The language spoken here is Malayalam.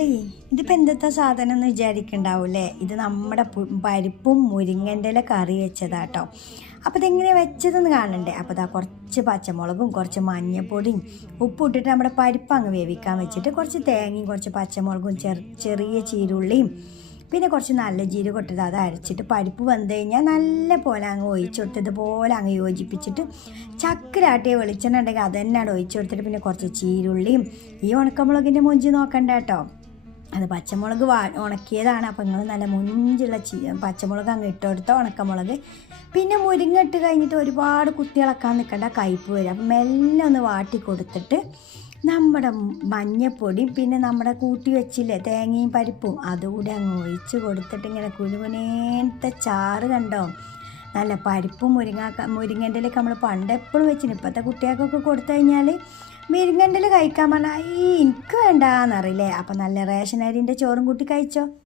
അപ്പോളേ ഇതിപ്പോൾ എന്തത്തെ സാധനം എന്ന് വിചാരിക്കണ്ടാവൂല്ലേ. ഇത് നമ്മുടെ പരിപ്പും മുരിങ്ങൻ്റെ ഇല കറി വെച്ചതാട്ടോ. അപ്പോൾ ഇതെങ്ങനെ വെച്ചതെന്ന് കാണണ്ടേ. അപ്പോൾ ഇതാ കുറച്ച് പച്ചമുളകും കുറച്ച് മഞ്ഞൾപ്പൊടിയും ഉപ്പിട്ടിട്ട് നമ്മുടെ പരിപ്പ് അങ്ങ് വേവിക്കാൻ വെച്ചിട്ട് കുറച്ച് തേങ്ങയും കുറച്ച് പച്ചമുളകും ചെറിയ ചീരുള്ളിയും പിന്നെ കുറച്ച് നല്ല ജീരകം ഇട്ടിട്ട് അത് അരച്ചിട്ട് പരിപ്പ് വന്നു കഴിഞ്ഞാൽ നല്ല പോലെ അങ്ങ് ഒഴിച്ചു കൊടുത്തതുപോലെ അങ്ങ് യോജിപ്പിച്ചിട്ട് ചക്കരാട്ടിയ വെളിച്ചെണ്ണ ഉണ്ടെങ്കിൽ അത് തന്നെയാണ് ഒഴിച്ചു കൊടുത്തിട്ട് പിന്നെ കുറച്ച് ചീരുള്ളിയും ഈ ഉണക്കമുളകിൻ്റെ മൊഞ്ചി നോക്കണ്ട കേട്ടോ. അത് പച്ചമുളക് ഉണക്കിയതാണ്. അപ്പോൾ നിങ്ങൾ നല്ല മുഞ്ചുള്ള പച്ചമുളക് അങ്ങ് ഇട്ട് കൊടുത്ത ഉണക്കമുളക് പിന്നെ മുരിങ്ങ ഇട്ട് കഴിഞ്ഞിട്ട് ഒരുപാട് കുത്തിയിളക്കാൻ നിൽക്കേണ്ട കയ്പ്പ് വരും. അപ്പം മെല്ലെ ഒന്ന് വാട്ടി കൊടുത്തിട്ട് നമ്മുടെ മഞ്ഞപ്പൊടിയും പിന്നെ നമ്മുടെ കൂട്ടി വെച്ചില്ലേ തേങ്ങയും പരിപ്പും അതുകൂടി അങ്ങ് ഒഴിച്ച് കൊടുത്തിട്ട് ഇങ്ങനെ കുനുകുനേത്തെ ചാറ് കണ്ടോ. നല്ല പരിപ്പും മുരിങ്ങൻ്റെ ഇലയൊക്കെ നമ്മൾ പണ്ട് എപ്പോഴും വെച്ചിന്. ഇപ്പോഴത്തെ കുട്ടികൾക്കൊക്കെ കൊടുത്തു കഴിഞ്ഞാൽ മുരിങ്ങൻ്റെ ഇല കഴിക്കാൻ പറഞ്ഞാൽ എനിക്ക് വേണ്ടാന്നറിയില്ലേ. അപ്പം നല്ല റേഷൻ അരിൻ്റെ ചോറും കൂട്ടി കഴിച്ചോ.